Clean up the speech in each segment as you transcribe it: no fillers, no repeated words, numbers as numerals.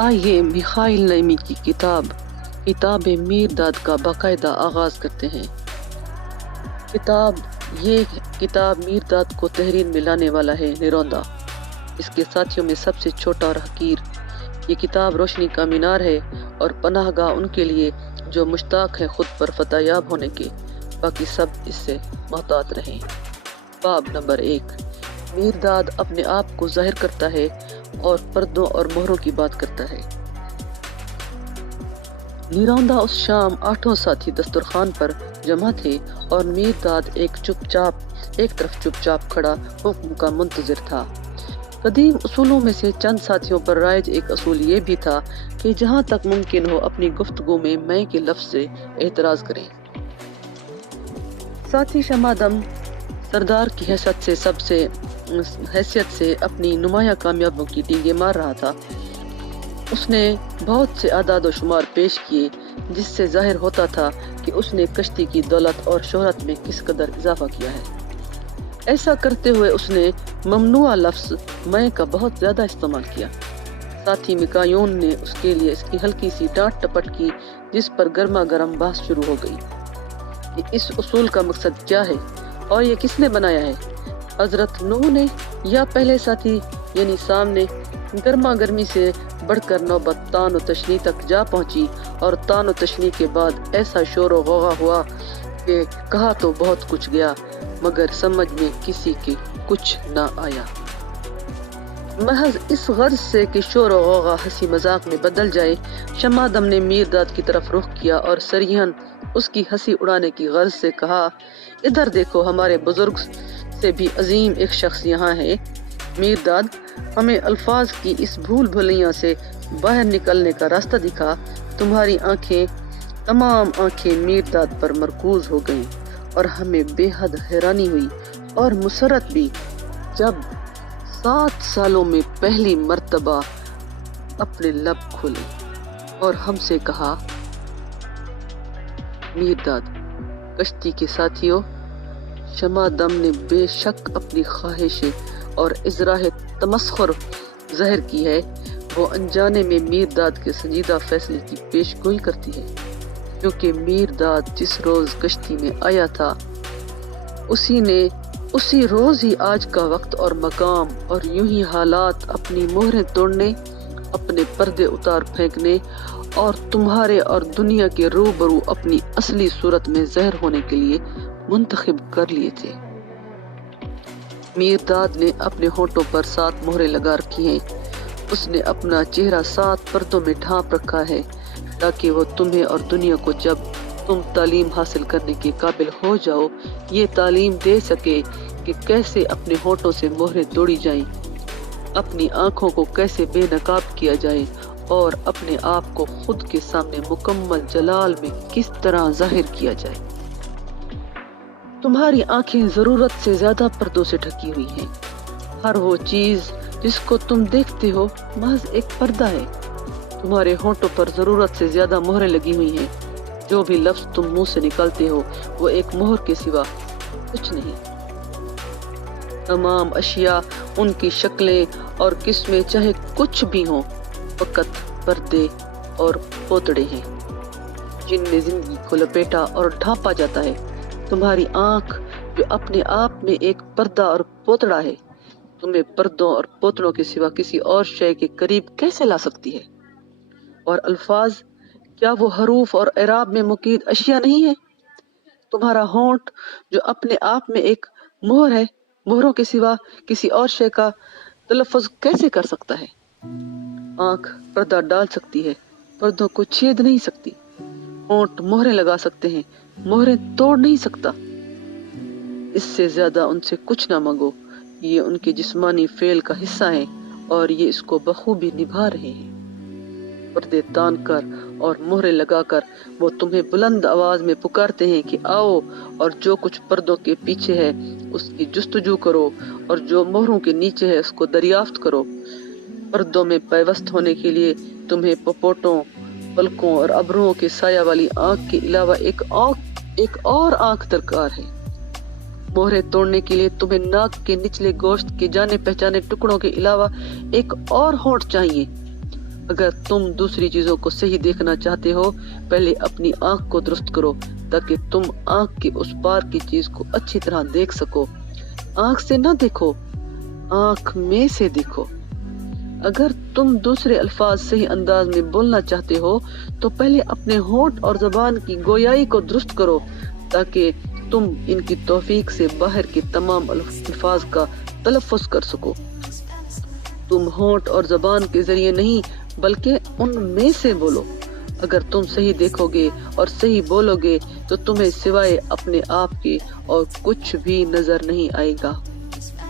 آئیے میخائیل نعیمی کی کتاب میرداد کا باقاعدہ آغاز کرتے ہیں۔ یہ کتاب میرداد کو تحریر میں لانے والا ہے نروندا، اس کے ساتھیوں میں سب سے چھوٹا اور حقیر۔ یہ کتاب روشنی کا مینار ہے اور پناہ گاہ ان کے لیے جو مشتاق ہیں خود پر فتح یاب ہونے کے، باقی سب اس سے محتاط رہیں۔ باب نمبر 1، میرداد اپنے آپ کو ظاہر کرتا ہے اور پردوں اور مہروں کی بات کرتا ہے۔ نروندا اس شام 8 ساتھی دسترخوان پر جمع تھے اور میرداد ایک طرف چپ چاپ کھڑا حکم کا منتظر تھا۔ قدیم اصولوں میں سے چند ساتھیوں پر رائج ایک اصول یہ بھی تھا کہ جہاں تک ممکن ہو اپنی گفتگو میں میں کے لفظ سے اعتراض کریں۔ ساتھی شمادم سردار کی حیثیت سے اپنی نمایاں کامیابیوں کی ڈینگیں مار رہا تھا۔ اس نے بہت سے اعداد و شمار پیش کیے جس سے ظاہر ہوتا تھا کہ اس نے کشتی کی دولت اور شہرت میں کس قدر اضافہ کیا ہے۔ ایسا کرتے ہوئے اس نے ممنوع لفظ میں کا بہت زیادہ استعمال کیا۔ ساتھی مکایون نے اس کے لیے اس کی ہلکی سی ڈانٹ ٹپٹ کی، جس پر گرما گرم بحث شروع ہو گئی کہ اس اصول کا مقصد کیا ہے اور یہ کس نے بنایا ہے، حضرت نوح نے یا پہلے ساتھی یعنی سام نے۔ گرما گرمی سے بڑھ کر نوبت تان و تشنیع تک جا پہنچی اور تان و تشنیع کے بعد ایسا شور و غوغا ہوا کہ کہا تو بہت کچھ گیا مگر سمجھ میں کسی کے کچھ نہ آیا۔ محض اس غرض سے کہ شور و غوغا ہنسی مذاق میں بدل جائے، شمادم نے میرداد کی طرف رخ کیا اور صریحاً اس کی ہنسی اڑانے کی غرض سے کہا، ادھر دیکھو، ہمارے بزرگ سے بھی عظیم ایک شخص یہاں ہے۔ میرداد، ہمیں الفاظ کی اس بھول بھلیاں سے باہر نکلنے کا راستہ دکھا۔ تمہاری تمام آنکھیں میرداد پر مرکوز ہو گئیں اور ہمیں بے حد حیرانی ہوئی اور مسرت بھی جب 7 سالوں میں پہلی مرتبہ اپنے لب کھولے اور ہم سے کہا، میرداد، کشتی کے ساتھیوں، شمادم نے بے شک اپنی خواہشیں اور ازراہ تمسخر ظاہر کی ہے۔ وہ انجانے میں میرداد کے سنجیدہ فیصلے کی پیش گوئی کرتی ہے، کیونکہ میرداد جس روز کشتی میں آیا تھا اسی روز ہی آج کا وقت اور مقام اور یوں ہی حالات اپنی مہریں توڑنے، اپنے پردے اتار پھینکنے اور تمہارے اور دنیا کے روبرو اپنی اصلی صورت میں ظاہر ہونے کے لیے منتخب کر لیے تھے۔ میرداد نے اپنے ہونٹوں پر 7 مہریں لگا رکھی ہیں۔ اس نے اپنا چہرہ 7 پردوں میں ڈھانپ رکھا ہے تاکہ وہ تمہیں اور دنیا کو جب تم تعلیم حاصل کرنے کے قابل ہو جاؤ یہ تعلیم دے سکے کہ کیسے اپنے ہونٹوں سے مہریں توڑی جائیں، اپنی آنکھوں کو کیسے بے نقاب کیا جائے اور اپنے آپ کو خود کے سامنے مکمل جلال میں کس طرح ظاہر کیا جائے۔ تمہاری آنکھیں ضرورت سے زیادہ پردوں سے ڈھکی ہوئی ہیں۔ ہر وہ چیز جس کو تم دیکھتے ہو محض ایک پردہ ہے۔ تمہارے ہونٹوں پر ضرورت سے زیادہ مہریں لگی ہوئی ہیں۔ جو بھی لفظ تم منہ سے نکالتے ہو وہ ایک مہر کے سوا کچھ نہیں۔ تمام اشیاء، ان کی شکلیں اور قسمیں چاہے کچھ بھی ہوں، فقط پردے اور پوتڑے ہیں جن میں زندگی کو لپیٹا اور ڈھانپا جاتا ہے۔ تمہاری آنکھ جو اپنے آپ میں ایک پردہ اور پوتڑا ہے، تمہیں پردوں اور پوتڑوں کے سوا کسی اور شے کے قریب کیسے لا سکتی ہے؟ اور الفاظ، کیا وہ حروف اور اعراب میں مقید اشیاء نہیں ہے؟ تمہارا ہونٹ جو اپنے آپ میں ایک مہر ہے، مہروں کے سوا کسی اور شے کا تلفظ کیسے کر سکتا ہے؟ آنکھ پردہ ڈال سکتی ہے، پردوں کو چھید نہیں سکتی۔ ہونٹ مہریں لگا سکتے ہیں، مہریں توڑ نہیں سکتا۔ اس سے زیادہ ان سے کچھ نہ مانگو، یہ ان کے جسمانی فعل کا حصہ ہیں اور یہ اس کو بخوبی نبھا رہے ہیں۔ پردے تان کر اور مہریں لگا کر وہ تمہیں بلند آواز میں پکارتے ہیں کہ آؤ اور جو کچھ پردوں کے پیچھے ہے اس کی جستجو کرو اور جو مہروں کے نیچے ہے اس کو دریافت کرو۔ پردوں میں پیوست ہونے کے لیے تمہیں پپوٹوں، پلکوں اور ابروؤں کے سایہ والی آنکھ کے علاوہ ایک اور آنکھ درکار ہے۔ مہریں توڑنے کے لیے تمہیں ناک کے نچلے گوشت کے جانے پہچانے ٹکڑوں کے علاوہ ایک اور ہونٹ چاہیے۔ اگر تم دوسری چیزوں کو صحیح دیکھنا چاہتے ہو پہلے اپنی آنکھ کو درست کرو تاکہ تم آنکھ کے اس پار کی چیز کو اچھی طرح دیکھ سکو۔ آنکھ سے نہ دیکھو، آنکھ میں سے دیکھو۔ اگر تم دوسرے الفاظ صحیح انداز میں بولنا چاہتے ہو تو پہلے اپنے ہونٹ اور زبان کی گویائی کو درست کرو تاکہ تم ان کی توفیق سے باہر کے تمام الفاظ کا تلفظ کر سکو۔ تم ہونٹ اور زبان کے ذریعے نہیں بلکہ ان میں سے بولو۔ اگر تم صحیح دیکھو گے اور صحیح بولو گے تو تمہیں سوائے اپنے آپ کے اور کچھ بھی نظر نہیں آئے گا،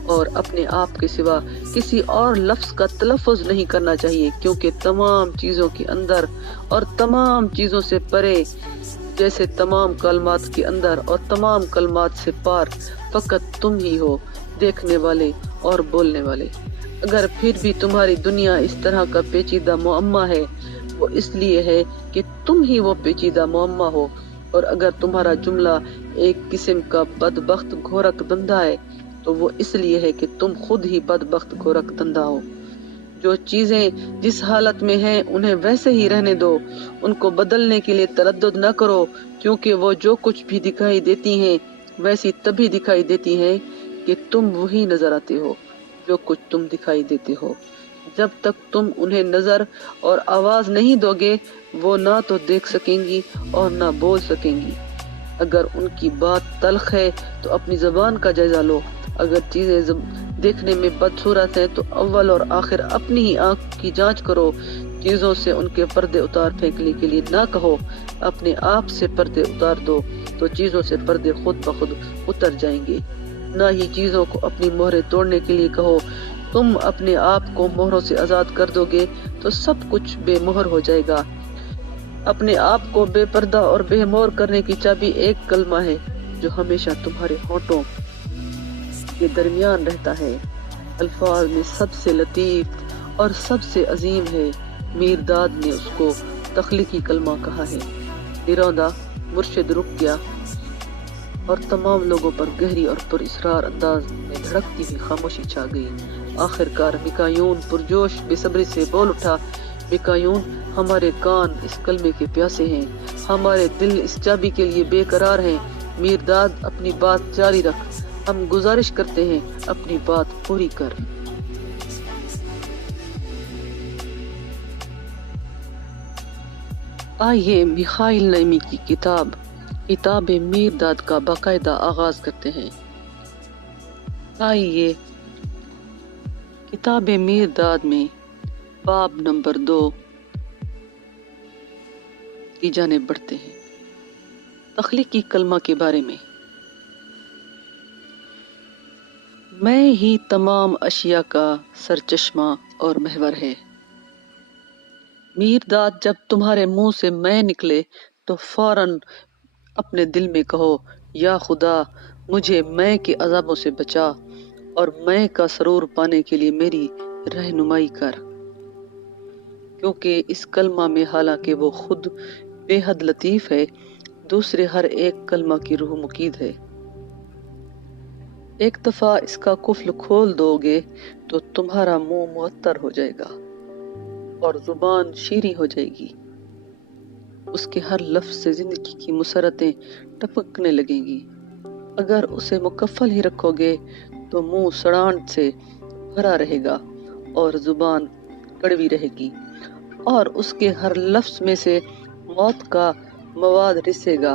اور اپنے آپ کے سوا کسی اور لفظ کا تلفظ نہیں کرنا چاہیے، کیونکہ تمام چیزوں کے اندر اور تمام چیزوں سے پرے، جیسے تمام کلمات کے اندر اور تمام کلمات سے پار فقط تم ہی ہو، دیکھنے والے اور بولنے والے۔ اگر پھر بھی تمہاری دنیا اس طرح کا پیچیدہ معمہ ہے، وہ اس لیے ہے کہ تم ہی وہ پیچیدہ معمہ ہو، اور اگر تمہارا جملہ ایک قسم کا بدبخت گھورک دندہ ہے تو وہ اس لیے ہے کہ تم خود ہی بدبخت گھورک دندہ ہو۔ جو چیزیں جس حالت میں ہیں انہیں ویسے ہی رہنے دو، ان کو بدلنے کے لیے تردد نہ کرو، کیونکہ وہ جو کچھ بھی دکھائی دیتی ہیں ویسی تبھی دکھائی دیتی ہیں کہ تم وہی نظر آتے ہو جو کچھ تم دکھائی دیتے ہو۔ جب تک تم انہیں نظر اور آواز نہیں دو گے وہ نہ تو دیکھ سکیں گی اور نہ بول سکیں گی۔ اگر ان کی بات تلخ ہے تو اپنی زبان کا جائزہ لو۔ اگر چیزیں دیکھنے میں بدصورت ہیں تو اول اور آخر اپنی ہی آنکھ کی جانچ کرو۔ چیزوں سے ان کے پردے اتار پھینکنے کے لیے نہ کہو، اپنے آپ سے پردے اتار دو تو چیزوں سے پردے خود بخود اتر جائیں گے۔ نہ ہی چیزوں کو اپنی مہریں توڑنے کے لیے کہو۔ تم اپنے آپ کو مہروں سے آزاد کر دو گے تو سب کچھ بے مہر ہو جائے گا۔ اپنے آپ کو بے پردہ اور بے مہر کرنے کی چابی ایک کلمہ ہے جو ہمیشہ تمہارے ہونٹوں کے درمیان رہتا ہے، الفاظ میں سب سے لطیف اور سب سے عظیم ہے۔ میرداد نے اس کو تخلیقی کلمہ کہا ہے۔ نرودہ مرشد رک گیا اور تمام لوگوں پر گہری اور پر اسرار انداز میں دھڑکتی ہوئی خاموشی چھا گئی۔ آخر کار مکایون پرجوش بے صبری سے بول اٹھا، مکایون، ہمارے کان اس کلمے کے پیاسے ہیں، ہمارے دل اس چابی کے لیے بے قرار ہیں۔ میرداد اپنی بات جاری رکھ، ہم گزارش کرتے ہیں اپنی بات پوری کر۔ آئیے میخائیل نعیمی کی کتاب میرداد کا باقاعدہ آغاز کرتے ہیں۔ آئیے کتاب میرداد میں باب نمبر 2 کی جانب بڑھتے ہیں۔ تخلیقی کلمہ کے بارے میں ہی تمام اشیاء کا سرچشمہ اور محور ہے۔ میرداد، جب تمہارے منہ سے میں نکلے تو فوراً اپنے دل میں کہو، یا خدا مجھے میں کے عذابوں سے بچا اور میں کا سرور پانے کے لیے میری رہنمائی کر، کیونکہ اس کلمہ میں حالانکہ وہ خود بے حد لطیف ہے، دوسرے ہر ایک کلمہ کی روح مقید ہے۔ ایک دفعہ اس کا قفل کھول دو گے تو تمہارا منہ معطر ہو جائے گا اور زبان شیریں ہو جائے گی۔ اس کے ہر لفظ سے زندگی کی مسرتیں ٹپکنے لگیں گی۔ اگر اسے مکفل ہی رکھو گے تو منہ سڑانٹ سے بھرا رہے گا اور زبان کڑوی رہے گی، اور اس کے ہر لفظ میں سے موت کا مواد رسے گا،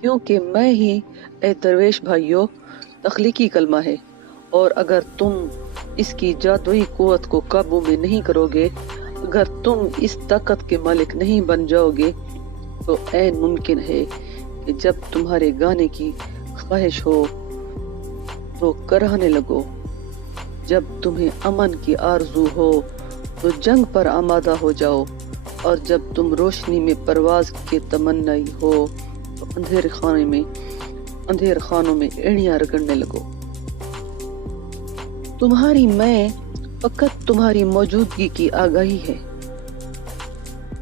کیونکہ میں ہی، اے درویش بھائیو، تخلیقی کلمہ ہے۔ اور اگر تم اس کی جادوئی قوت کو قابو میں نہیں کرو گے، اگر تم اس طاقت کے مالک نہیں بن جاؤ گے تو عین ممکن ہے کہ جب تمہارے گانے کی خواہش ہو تو کراہنے لگو، جب تمہیں امن کی آرزو ہو تو جنگ پر آمادہ ہو جاؤ، اور جب تم روشنی میں پرواز کی تمنائی ہو تو اندھیر خانوں میں ایڑیاں رگڑنے لگو۔ تمہاری میں فقط تمہاری موجودگی کی آگاہی ہے،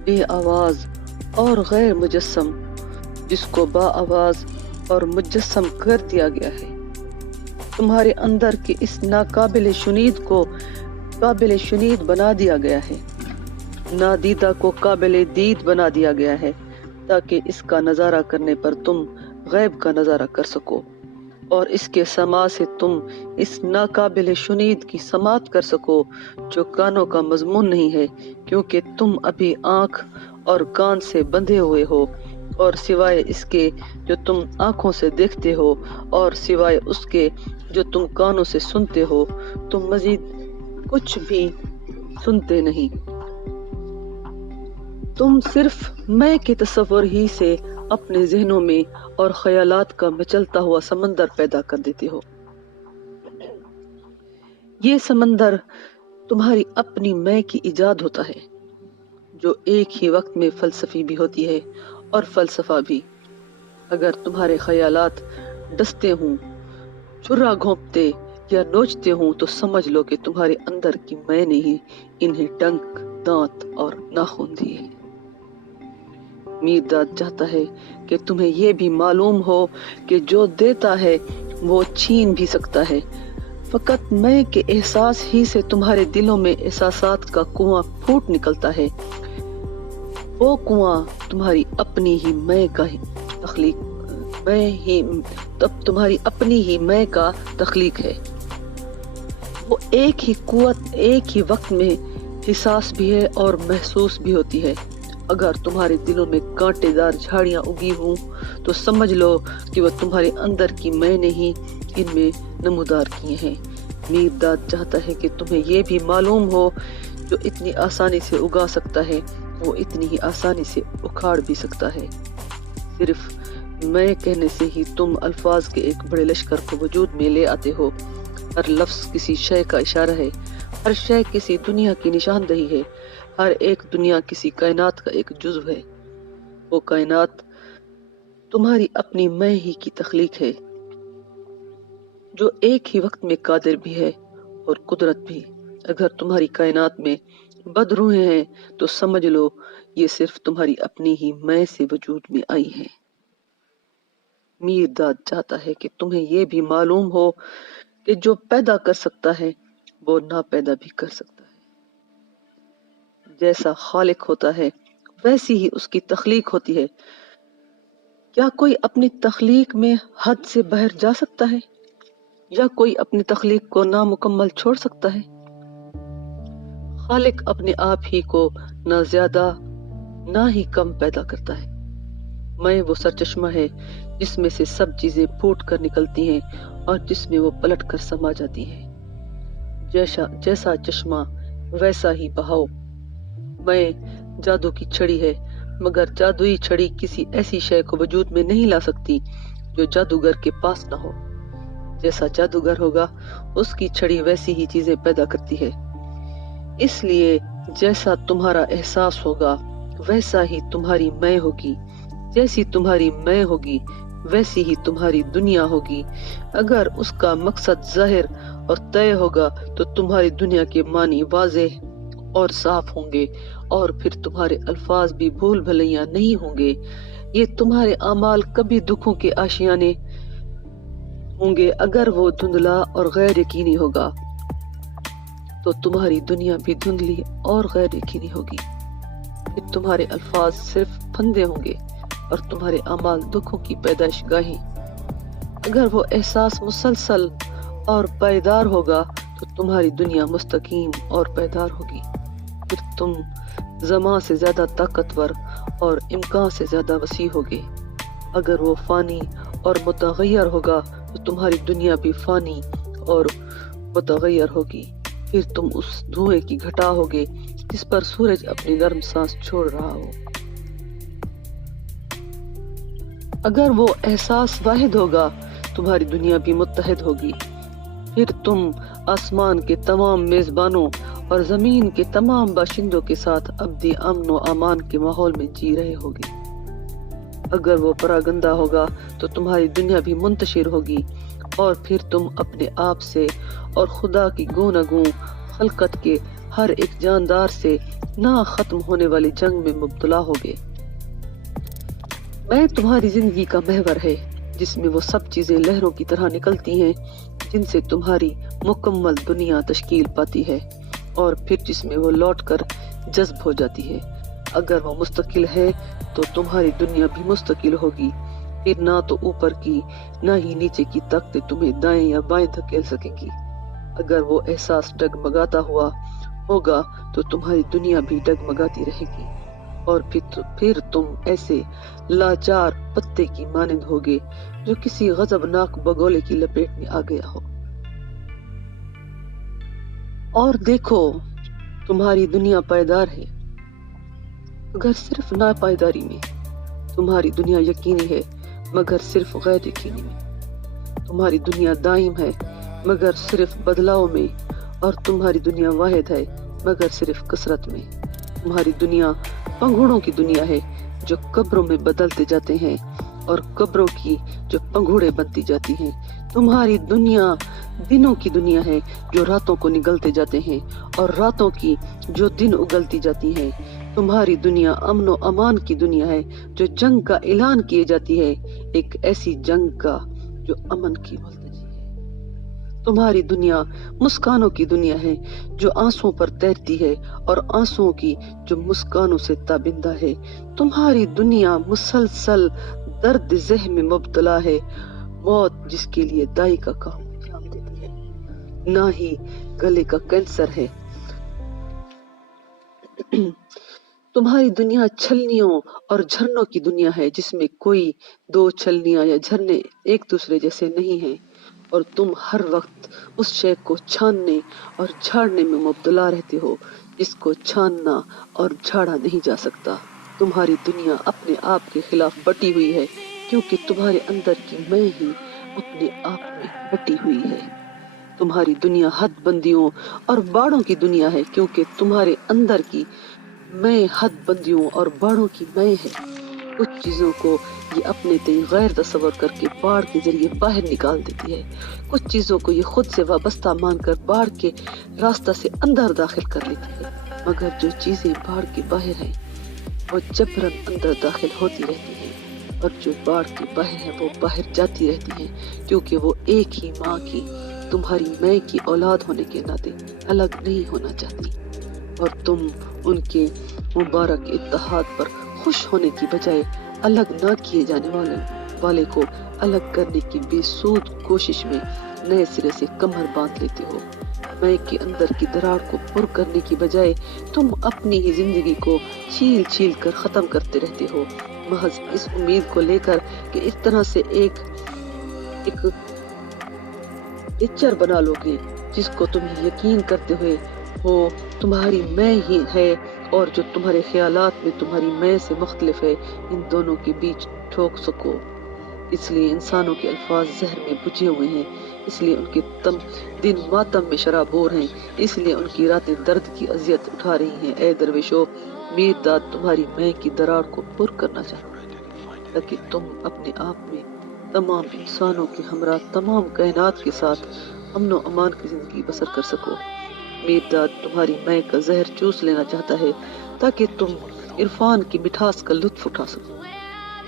بے آواز اور غیر مجسم، جس کو با آواز اور مجسم کر دیا گیا ہے۔ تمہارے اندر کے اس ناقابل شنید کو قابل شنید بنا دیا گیا ہے۔ نادیدہ کو قابل دید بنا دیا گیا ہے تاکہ اس کا نظارہ کرنے پر تم غیب کا نظارہ کر سکو، اور اس کے سماع سے تم اس ناقابل شنید کی سماعت کر سکو جو کانوں کا مضمون نہیں ہے، کیونکہ تم ابھی آنکھ اور کان سے بندھے ہوئے ہو، اور سوائے اس کے جو تم آنکھوں سے دیکھتے ہو اور سوائے اس کے جو تم کانوں سے سنتے ہو، تم مزید کچھ بھی سنتے نہیں۔ تم صرف میں کے تصور ہی سے اپنے ذہنوں میں اور خیالات کا مچلتا ہوا سمندر پیدا کر دیتے ہو۔ یہ سمندر تمہاری اپنی میں کی ایجاد ہوتا ہے، جو ایک ہی وقت میں فلسفی بھی ہوتی ہے اور فلسفہ بھی۔ اگر تمہارے خیالات ڈستے ہوں، چھرا گھونپتے یا نوچتے ہوں تو سمجھ لو کہ تمہارے اندر کی میں نے ہی انہیں ڈنک، دانت اور ناخن دیے۔ میرداد چاہتا ہے کہ تمہیں یہ بھی معلوم ہو کہ جو دیتا ہے وہ چھین بھی سکتا ہے۔ فقط میں کے احساس ہی سے تمہارے دلوں میں احساسات کا کنواں پھوٹ نکلتا ہے۔ وہ کنواں تمہاری اپنی ہی میں کا تمہاری اپنی ہی میں کا تخلیق ہے۔ وہ ایک ہی قوت ایک ہی وقت میں حساس بھی ہے اور محسوس بھی ہوتی ہے۔ اگر تمہارے دلوں میں کانٹے دار جھاڑیاں اگی ہوں تو سمجھ لو کہ وہ تمہارے اندر کی میں نے ہی ان میں نمودار کیے ہیں۔ میرداد چاہتا ہے کہ تمہیں یہ بھی معلوم ہو، جو اتنی آسانی سے اگا سکتا ہے وہ اتنی ہی آسانی سے اکھاڑ بھی سکتا ہے۔ صرف میں کہنے سے ہی تم الفاظ کے ایک بڑے لشکر کو وجود میں لے آتے ہو۔ ہر لفظ کسی شے کا اشارہ ہے، ہر شے کسی دنیا کی نشاندہی ہے، ہر ایک دنیا کسی کائنات کا ایک جزو ہے۔ وہ کائنات تمہاری اپنی میں ہی کی تخلیق ہے، جو ایک ہی وقت میں قادر بھی ہے اور قدرت بھی۔ اگر تمہاری کائنات میں بدروحیں ہیں تو سمجھ لو یہ صرف تمہاری اپنی ہی میں سے وجود میں آئی ہیں۔ میرداد چاہتا ہے کہ تمہیں یہ بھی معلوم ہو کہ جو پیدا کر سکتا ہے وہ ناپیدا بھی کر سکتا ہے۔ جیسا خالق ہوتا ہے ویسی ہی اس کی تخلیق ہوتی ہے۔ کیا کوئی اپنی تخلیق میں حد سے باہر جا سکتا ہے یا کوئی اپنی تخلیق کو نامکمل چھوڑ سکتا ہے؟ خالق اپنے آپ ہی کو نہ زیادہ نہ ہی کم پیدا کرتا ہے۔ میں وہ سرچشمہ ہے جس میں سے سب چیزیں پھوٹ کر نکلتی ہیں اور جس میں وہ پلٹ کر سما جاتی ہیں۔ جیسا چشمہ ویسا ہی بہاؤ۔ میں جادو کی چھڑی ہے، مگر جادوئی چھڑی کسی ایسی شے کو وجود میں نہیں لا سکتی جو جادوگر کے پاس نہ ہو۔ جیسا جادوگر ہوگا اس کی چھڑی ویسی ہی چیزیں پیدا کرتی ہے۔ اس لیے جیسا تمہارا احساس ہوگا ویسا ہی تمہاری میں ہوگی، جیسی تمہاری میں ہوگی ویسی ہی تمہاری دنیا ہوگی۔ اگر اس کا مقصد ظاہر اور طے ہوگا تو تمہاری دنیا کے معنی واضح اور صاف ہوں گے، اور پھر تمہارے الفاظ بھی بھول بھلیاں نہیں ہوں گے۔ یہ تمہارے اعمال کبھی دکھوں کے آشیانے ہوں گے۔ اگر وہ دھندلا اور غیر یقینی ہوگا تو تمہاری دنیا بھی دھندلی اور غیر یقینی ہوگی۔ پھر تمہارے الفاظ صرف پھندے ہوں گے اور تمہارے اعمال دکھوں کی پیدائش گاہیں۔ اگر وہ احساس مسلسل اور پائیدار ہوگا تو تمہاری دنیا مستقیم اور پائیدار ہوگی۔ پھر تم زمان سے زیادہ طاقتور اور امکان سے زیادہ وسیع ہوگے۔ اگر وہ فانی اور متغیر ہوگا تو تمہاری دنیا بھی فانی اور متغیر ہوگی۔ پھر تم اس دھوئیں کی گھٹا ہوگے جس پر سورج اپنی نرم سانس چھوڑ رہا ہو۔ اگر وہ احساس واحد ہوگا تمہاری دنیا بھی متحد ہوگی۔ پھر تم آسمان کے تمام میزبانوں اور زمین کے تمام باشندوں کے ساتھ ابدی امن و امان کے ماحول میں جی رہے ہوگے۔ اگر وہ پراگندہ ہوگا تو تمہاری دنیا بھی منتشر ہوگی، اور پھر تم اپنے آپ سے اور خدا کی گوناگوں خلقت کے ہر ایک جاندار سے نہ ختم ہونے والی جنگ میں مبتلا ہوگے۔ میں تمہاری زندگی کا محور ہے جس میں وہ سب چیزیں لہروں کی طرح نکلتی ہیں جن سے تمہاری مکمل دنیا تشکیل پاتی ہے، اور پھر جس میں وہ لوٹ کر جذب ہو جاتی ہے۔ اگر وہ مستقل ہے تو تمہاری دنیا بھی مستقل ہوگی، پھر نہ تو اوپر کی نہ ہی نیچے کی طاقتیں تمہیں دائیں یا بائیں دھکیل سکیں گی۔ اگر وہ احساس ڈگمگاتا ہوا ہوگا تو تمہاری دنیا بھی ڈگمگاتی رہے گی، اور پھر تم ایسے لاچار پتے کی مانند ہوگے جو کسی غضبناک بگولے کی لپیٹ میں آ گیا ہو۔ اور دیکھو، تمہاری دنیا پائیدار ہے، مگر صرف ناپائیداری میں۔ تمہاری دنیا یقینی ہے، مگر صرف غیر یقینی میں۔ تمہاری دنیا دائم ہے، مگر صرف بدلاؤ میں، اور تمہاری دنیا واحد ہے، مگر صرف کثرت میں۔ تمہاری دنیا پنگھوڑوں کی دنیا ہے جو قبروں میں بدلتے جاتے ہیں، اور قبروں کی جو پنگھوڑے بنتی جاتی ہیں۔ تمہاری دنیا دنوں کی دنیا ہے جو راتوں کو نگلتے جاتے ہیں، اور راتوں کی جو دن اگلتی جاتی ہیں۔ تمہاری دنیا امن و امان کی دنیا ہے جو جنگ کا اعلان کیے جاتی ہے، ایک ایسی جنگ کا جو امن کی ملتجی ہے۔ تمہاری دنیا مسکانوں کی دنیا ہے جو آنسوؤں پر تیرتی ہے، اور آنسوؤں کی جو مسکانوں سے تابندہ ہے۔ تمہاری دنیا مسلسل درد ذہ میں مبتلا ہے، موت جس کے لیے دائی کا کام انجام دیتی ہے، نہ ہی گلے کا کینسر ہے۔ تمہاری دنیا چھلنیوں اور جھرنوں کی دنیا ہے جس میں کوئی دو چھلنیاں یا جھرنے ایک دوسرے جیسے نہیں ہیں، اور تم ہر وقت اس شے کو چھاننے اور جھاڑنے میں مبتلا رہتے ہو جس کو چھاننا اور جھاڑا نہیں جا سکتا۔ تمہاری دنیا اپنے آپ کے خلاف بٹی ہوئی ہے، کیونکہ تمہارے اندر کی میں ہی اپنے آپ میں بٹی ہوئی ہے۔ تمہاری دنیا حد بندیوں اور باڑوں کی دنیا ہے، کیونکہ تمہارے اندر کی میں حد بندیوں اور باڑوں کی میں ہے۔ کچھ چیزوں کو یہ اپنے تئیں غیر تصور کر کے باڑ کے ذریعے باہر نکال دیتی ہے، کچھ چیزوں کو یہ خود سے وابستہ مان کر باڑ کے راستہ سے اندر داخل کر لیتی ہے، مگر جو چیزیں باڑ کے باہر ہیں وہ جبراً اندر داخل ہوتی رہتی ہیں، اور جو باڑ کے باہر ہیں وہ باہر جاتی رہتی ہیں، کیونکہ وہ ایک ہی ماں کی تمہاری میں کی اولاد ہونے کے ناطے الگ نہیں ہونا چاہتی، اور تم ان کے مبارک اتحاد پر خوش ہونے کی بجائے الگ نہ کیے جانے والے کو الگ کرنے کی بے سود کوشش میں نئے سرے سے کمر باندھ لیتے ہو۔ میں کے اندر کی دراڑ کو پر کرنے کی بجائے تم اپنی ہی زندگی کو چھیل چھیل کر ختم کرتے رہتے ہو، محض اس امید کو لے کر کہ اس طرح سے ایک پکچر بنا لو گے جس کو تم یقین کرتے ہوئے ہو تمہاری میں ہی ہے، اور جو تمہارے خیالات میں تمہاری میں سے مختلف ہے، ان دونوں کے بیچ ٹھوک سکو۔ اس لیے انسانوں کے الفاظ زہر میں بجھے ہوئے ہیں، اس لیے ان کے دن ماتم میں شرابور ہیں، اس لیے ان کی راتیں درد کی اذیت اٹھا رہی ہیں۔ اے درویشو، میر داد تمہاری میں کی دراڑ کو پر کرنا چاہتا ہے تاکہ تم اپنے آپ میں تمام انسانوں کے ہمراہ تمام کائنات کے ساتھ امن و امان کی زندگی بسر کر سکو۔ میر داد تمہاری میں کا زہر چوس لینا چاہتا ہے تاکہ تم عرفان کی مٹھاس کا لطف اٹھا سکو۔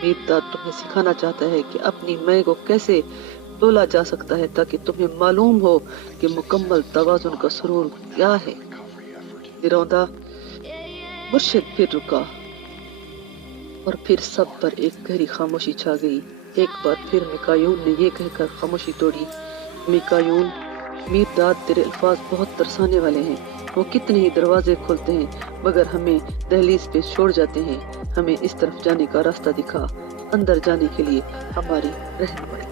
میر داد تمہیں سکھانا چاہتا ہے کہ اپنی میں کو کیسے تولا جا سکتا ہے تاکہ تمہیں معلوم ہو کہ مکمل توازن کا سرور کیا ہے۔ روندا مرشد پھر رکا، اور پھر سب پر ایک گہری خاموشی چھا گئی۔ ایک بار پھر میکایون نے یہ کہہ کر خاموشی توڑی، میکایون، میر داد تیرے الفاظ بہت ترسانے والے ہیں، وہ کتنے ہی دروازے کھولتے ہیں مگر ہمیں دہلیز پہ چھوڑ جاتے ہیں۔ ہمیں اس طرف جانے کا راستہ دکھا، اندر جانے کے لیے ہماری رہنمائی۔